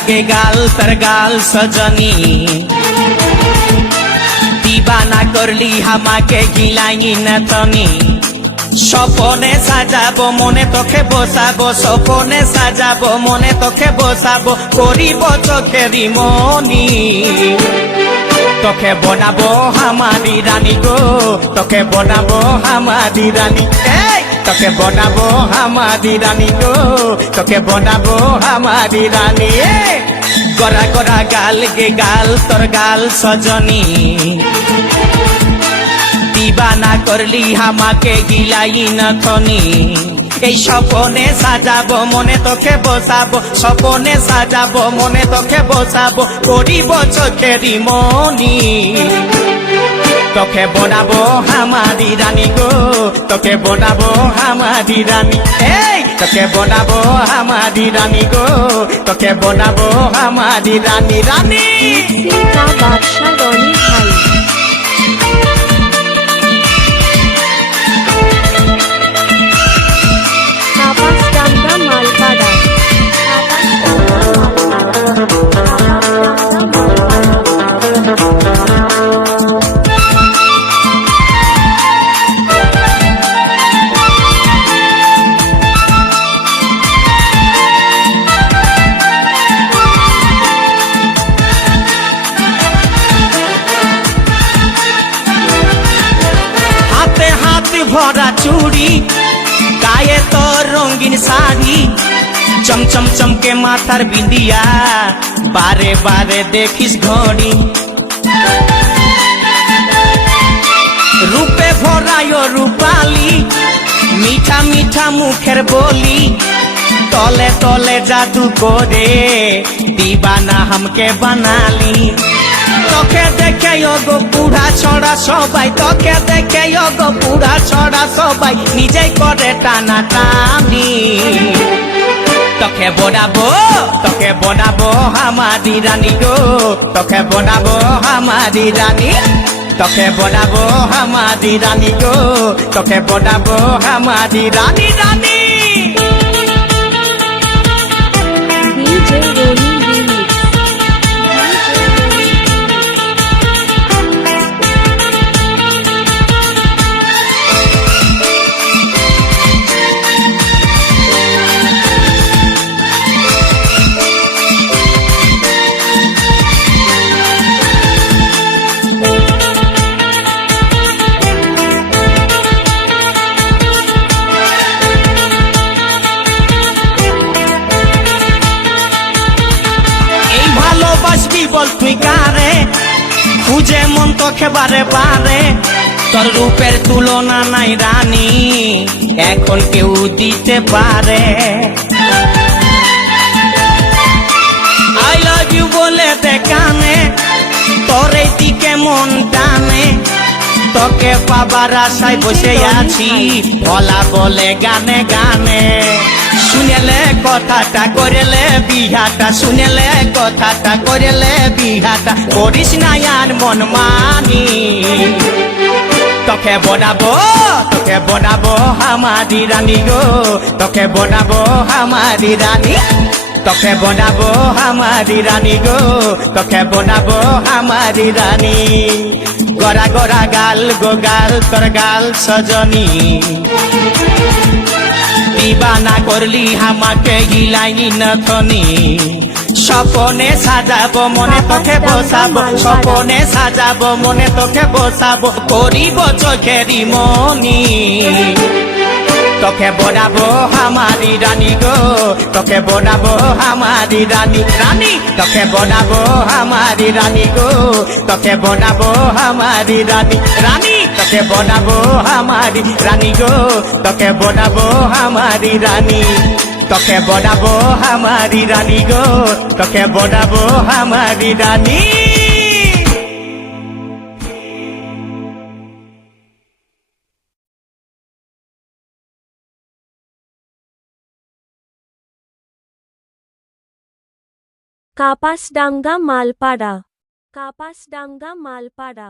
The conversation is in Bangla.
गे गाल तर गाल सजनी दीवाना करली हमाके गिलाई न तनी স্বপনে সাজাবো মনে তোকে বসাবো স্বপনে সাজাবো মনে তোকে বসাবো করিব চোখেরি মনি তোকে বনাবো হামারি রানী গো তোকে বনাবো হামারি রানী তোকে বনাবো হামারি রানী গো তোকে বনাবো হামারি রানী গড়া গড়া গাল গে গাল তোর গাল সজনী दीवाना करली हमाके गिलाई न थनी এই স্বপনে সাজাবো মনে তোকে বসাবো স্বপনে সাজাবো মনে তোকে বসাবো করিব চোখেরি মনি তোকে বনাবো হামারি রানী গো তোকে বনাবো হামারি রানী তোকে বনাবো হামারি রানী গো তোকে বনাবো হামারি রানী রানী বাদশা রনি ভাই কাপাসডাঙ্গা মালপাড়া হাতে হাত ভরা চুড়ি গায়ে তোর রঙিন শাড়ি চমচম চমকে মাথার বিন্দিয়া বারে বারে দেখিস ঘড়ি রূপে ভরায় রূপালি মিঠা মিঠা মুখের বলি তলে তলে জাদু করে দিবানা हमके বানালি তোকে দেখে গো বুড়া ছড়া সবাই তোকে দেখে গো বুড়া ছড়া সবাই নিজেই করে টানা টানি তোকে বনাবো হামারি রানী গো তোকে বনাবো হামারি রানী তোকে বনাবো হামারি রানী গো তোকে বনাবো হামারি রানী রানী ডিজে রনি রিমিক্স ভালোবাসবি বল তুই কারে খুঁজে মন তোকে বারে বারে তোর রূপের তুলনা নাই রানী এখন কেউ দিতে পারে আই লাভ ইউ বলে দেখানে তোর এই দিকে মন টানে তোকে পাবার আশায় বসে আছি ভোলা বলে গানে গানে শুনেলে কথাটা করেলে বিহাটা শুনেলে কথাটা করেলে বিহাটা করিস না আর মন মানি তোকে বনাবো হামারি রানী গো তোকে বনাবো হামারি রানী তোকে বনাবো হামারি রানী গো তোকে বনাবো হামারি রানী গড়া গড়া গাল গো গাল তোর গাল সজনী दीवाना करली हमाके गिलाई न थनी স্বপনে সাজাবো মনে তোকে বসাবো স্বপনে সাজাবো মনে তোকে বসাবো করিব চোখেরি মনি তোকে বনাবো হামারি রানী গো তোকে বনাবো হামারি রানী রানী তোকে বনাবো হামারি রানী গো তোকে বনাবো হামারি রানী রানী তোকে বনাবো হামারি রানী গো তোকে বনাবো হামারি রানী তোকে বনাবো হামারি রানী গো তোকে বনাবো হামারি রানী কাপাসডাঙ্গা মালপাড়া